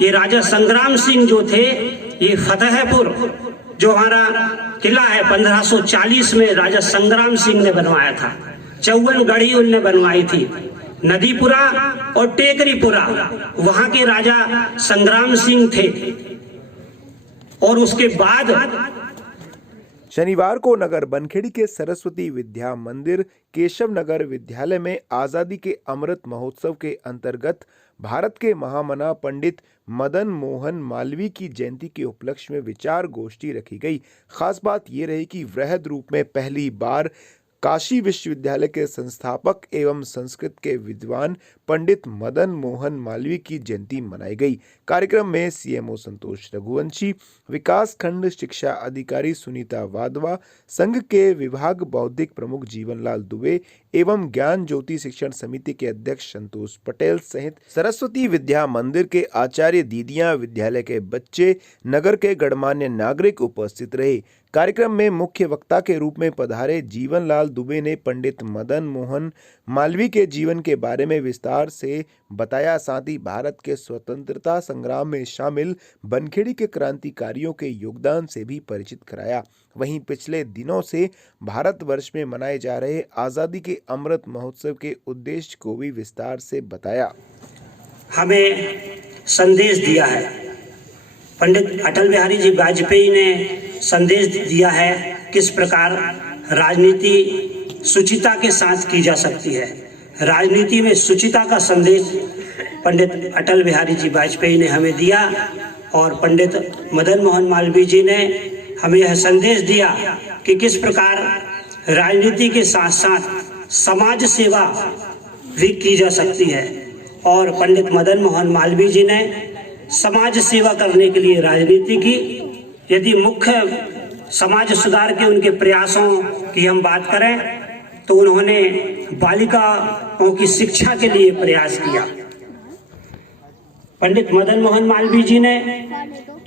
ये राजा संग्राम सिंह जो थे, ये फतेहपुर जो हमारा किला है 1540 में राजा संग्राम सिंह ने बनवाया था। 54 गढ़ी उनने बनवाई थी। नदीपुरा और टेकरीपुरा वहां के राजा संग्राम सिंह थे। और उसके बाद शनिवार को नगर बनखेड़ी के सरस्वती विद्या मंदिर केशव नगर विद्यालय में आज़ादी के अमृत महोत्सव के अंतर्गत भारत के महामना पंडित मदन मोहन मालवीय की जयंती के उपलक्ष्य में विचार गोष्ठी रखी गई। खास बात ये रही कि वृहद रूप में पहली बार काशी विश्वविद्यालय के संस्थापक एवं संस्कृत के विद्वान पंडित मदन मोहन मालवीय की जयंती मनाई गई। कार्यक्रम में सीएमओ संतोष रघुवंशी, विकास खंड शिक्षा अधिकारी सुनीता वाधवा, संघ के विभाग बौद्धिक प्रमुख जीवनलाल दुबे एवं ज्ञान ज्योति शिक्षण समिति के अध्यक्ष संतोष पटेल सहित सरस्वती विद्या मंदिर के आचार्य दीदियां, विद्यालय के बच्चे, नगर के गणमान्य नागरिक उपस्थित रहे। कार्यक्रम में मुख्य वक्ता के रूप में पधारे जीवनलाल दुबे ने पंडित मदन मोहन मालवीय के जीवन के बारे में विस्तार से बताया। साथ ही भारत के स्वतंत्रता संग्राम में शामिल बनखेड़ी के क्रांतिकारियों के योगदान से भी परिचित कराया। वहीं पिछले दिनों से भारतवर्ष में मनाए जा रहे आज़ादी के अमृत महोत्सव के उद्देश्य को भी विस्तार से बताया। हमें संदेश दिया है, पंडित अटल बिहारी जी वाजपेयी ने संदेश दिया है किस प्रकार राजनीति शुचिता के साथ की जा सकती है। राजनीति में शुचिता का संदेश पंडित अटल बिहारी जी वाजपेयी ने हमें दिया और पंडित मदन मोहन मालवीय जी ने हमें यह संदेश दिया कि किस प्रकार राजनीति के साथ साथ समाज सेवा भी की जा सकती है। और पंडित मदन मोहन मालवीय जी ने समाज सेवा करने के लिए राजनीति की। यदि मुख्य समाज सुधार के उनके प्रयासों की हम बात करें तो उन्होंने बालिकाओं की शिक्षा के लिए प्रयास किया। पंडित मदन मोहन मालवीय जी ने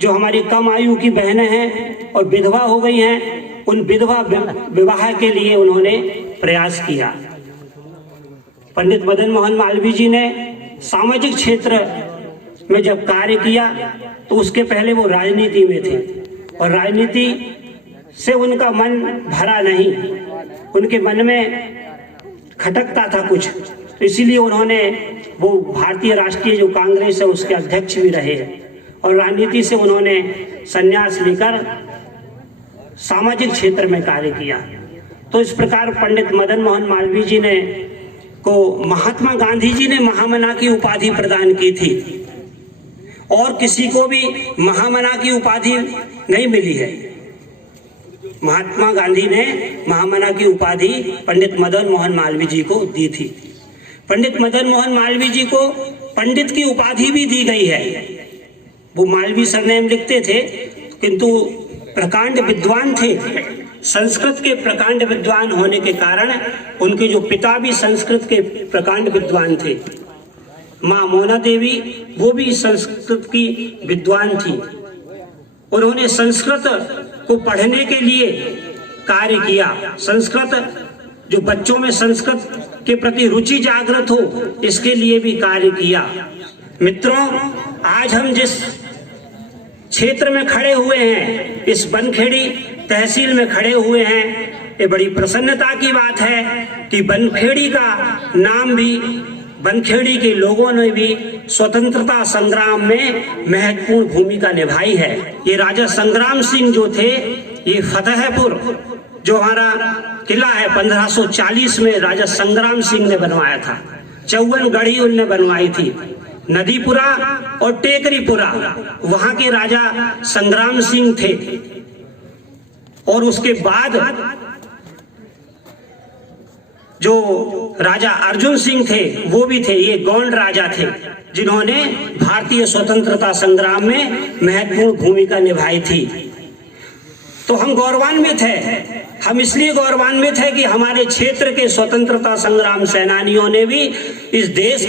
जो हमारी कम आयु की बहनें हैं और विधवा हो गई हैं, उन विधवा विवाह के लिए उन्होंने प्रयास किया। पंडित मदन मोहन मालवीय जी ने सामाजिक क्षेत्र में जब कार्य किया तो उसके पहले वो राजनीति में थे और राजनीति से उनका मन भरा नहीं, उनके मन में खटकता था कुछ, तो इसीलिए उन्होंने वो भारतीय राष्ट्रीय जो कांग्रेस है उसके अध्यक्ष भी रहे और राजनीति से उन्होंने संन्यास लेकर सामाजिक क्षेत्र में कार्य किया। तो इस प्रकार पंडित मदन मोहन मालवीय जी ने को महात्मा गांधी जी ने महामना की उपाधि प्रदान की थी और किसी को भी महामना की उपाधि नहीं मिली है। महात्मा गांधी ने महामना की उपाधि पंडित मदन मोहन मालवीय जी को दी थी। पंडित मदन मोहन मालवीय जी को पंडित की उपाधि भी दी गई है। वो मालवीय सरनेम लिखते थे किंतु प्रकांड विद्वान थे। संस्कृत के प्रकांड विद्वान होने के कारण उनके जो पिता भी संस्कृत के प्रकांड विद्वान थे। माँ मोना देवी वो भी संस्कृत की विद्वान थी। उन्होंने संस्कृत को पढ़ने के लिए कार्य किया। संस्कृत जो बच्चों में संस्कृत के प्रति रुचि जागृत हो इसके लिए भी कार्य किया। मित्रों, आज हम जिस क्षेत्र में खड़े हुए हैं, इस बनखेड़ी तहसील में खड़े हुए हैं, ये बड़ी प्रसन्नता की बात है कि बनखेड़ी का नाम भी, बनखेड़ी के लोगों ने भी स्वतंत्रता संग्राम में महत्वपूर्ण भूमिका निभाई है। ये राजा संग्राम सिंह जो थे, ये फतेहपुर जो हमारा किला है 1540 में राजा संग्राम सिंह ने बनवाया था। 54 गढ़ी उनने बनवाई थी। नदीपुरा और टेकरीपुरा वहां के राजा संग्राम सिंह थे और उसके बाद जो राजा अर्जुन सिंह थे वो भी थे। ये गौंड राजा थे जिन्होंने भारतीय स्वतंत्रता संग्राम में महत्वपूर्ण भूमिका निभाई थी। तो हम गौरवान्वित हैं। हम इसलिए गौरवान्वित हैं कि हमारे क्षेत्र के स्वतंत्रता संग्राम सेनानियों ने भी इस देश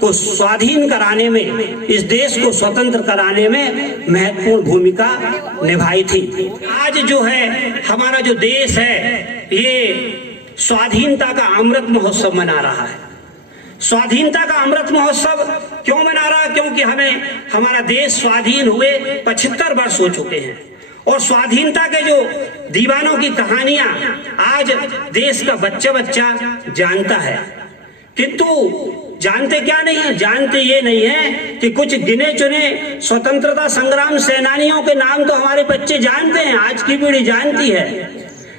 को स्वाधीन कराने में, इस देश को स्वतंत्र कराने में महत्वपूर्ण भूमिका निभाई थी। आज जो है हमारा जो देश है ये स्वाधीनता का अमृत महोत्सव मना रहा है। स्वाधीनता का अमृत महोत्सव क्यों मना रहा? क्योंकि हमारा देश स्वाधीन हुए 75 वर्ष हो चुके हैं और स्वाधीनता के जो दीवानों की कहानियां आज देश का बच्चा बच्चा जानता है, किंतु जानते क्या नहीं है? जानते ये नहीं है कि कुछ गिने चुने स्वतंत्रता संग्राम सेनानियों के नाम तो हमारे बच्चे जानते हैं, आज की पीढ़ी जानती है,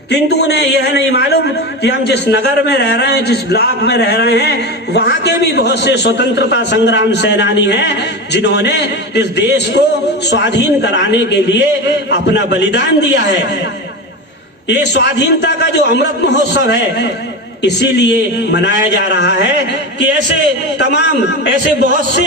किंतु उन्हें यह नहीं मालूम कि हम जिस नगर में रह रहे हैं, जिस ब्लॉक में रह रहे हैं, वहां के भी बहुत से स्वतंत्रता संग्राम सेनानी हैं जिन्होंने इस देश को स्वाधीन कराने के लिए अपना बलिदान दिया है। ये स्वाधीनता का जो अमृत महोत्सव है इसीलिए मनाया जा रहा है कि ऐसे बहुत से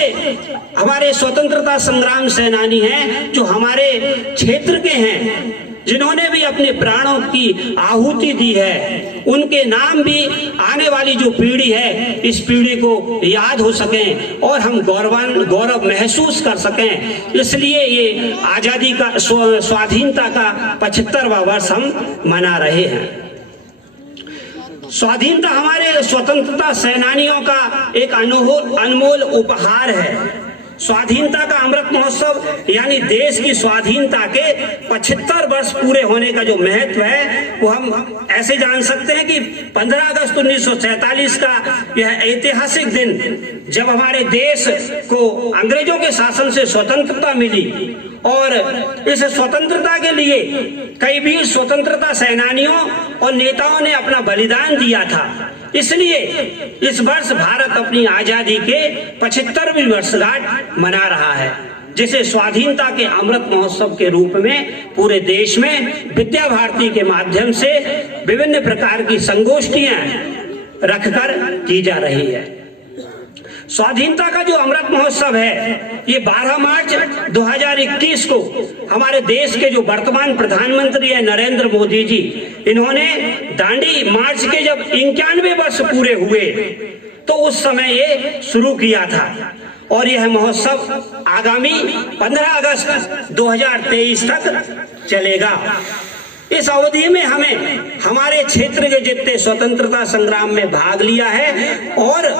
हमारे स्वतंत्रता संग्राम सेनानी हैं जो हमारे क्षेत्र के हैं, जिन्होंने भी अपने प्राणों की आहुति दी है, उनके नाम भी आने वाली जो पीढ़ी है इस पीढ़ी को याद हो सकें और हम गौरव महसूस कर सकें। इसलिए ये आजादी का स्वाधीनता का 75वां वर्ष हम मना रहे हैं। स्वाधीनता हमारे स्वतंत्रता सेनानियों का एक अनमोल उपहार है। स्वाधीनता का अमृत महोत्सव यानी देश की स्वाधीनता के 75 वर्ष पूरे होने का जो महत्व है वो हम ऐसे जान सकते हैं कि 15 अगस्त 1947 का यह ऐतिहासिक दिन, जब हमारे देश को अंग्रेजों के शासन से स्वतंत्रता मिली और इस स्वतंत्रता के लिए कई वीर स्वतंत्रता सेनानियों और नेताओं ने अपना बलिदान दिया था। इसलिए इस वर्ष भारत अपनी आजादी के 75वीं वर्षगांठ मना रहा है, जिसे स्वाधीनता के अमृत महोत्सव के रूप में पूरे देश में विद्या भारती के माध्यम से विभिन्न प्रकार की संगोष्ठियां रखकर की जा रही है। स्वाधीनता का जो अमृत महोत्सव है ये 12 मार्च 2021 को हमारे देश के जो वर्तमान प्रधानमंत्री है नरेंद्र मोदी जी, इन्होंने दांडी मार्च के जब 91 वर्ष पूरे हुए तो उस समय ये शुरू किया था और यह महोत्सव आगामी 15 अगस्त 2023 तक चलेगा। इस अवधि में हमें हमारे क्षेत्र के जितने स्वतंत्रता संग्राम में भाग लिया है और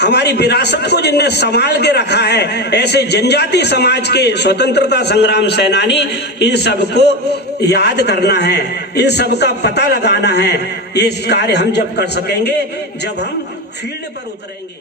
हमारी विरासत को जिनने संभाल के रखा है, ऐसे जनजाति समाज के स्वतंत्रता संग्राम सेनानी, इन सबको याद करना है, इन सब का पता लगाना है। ये कार्य हम जब कर सकेंगे जब हम फील्ड पर उतरेंगे।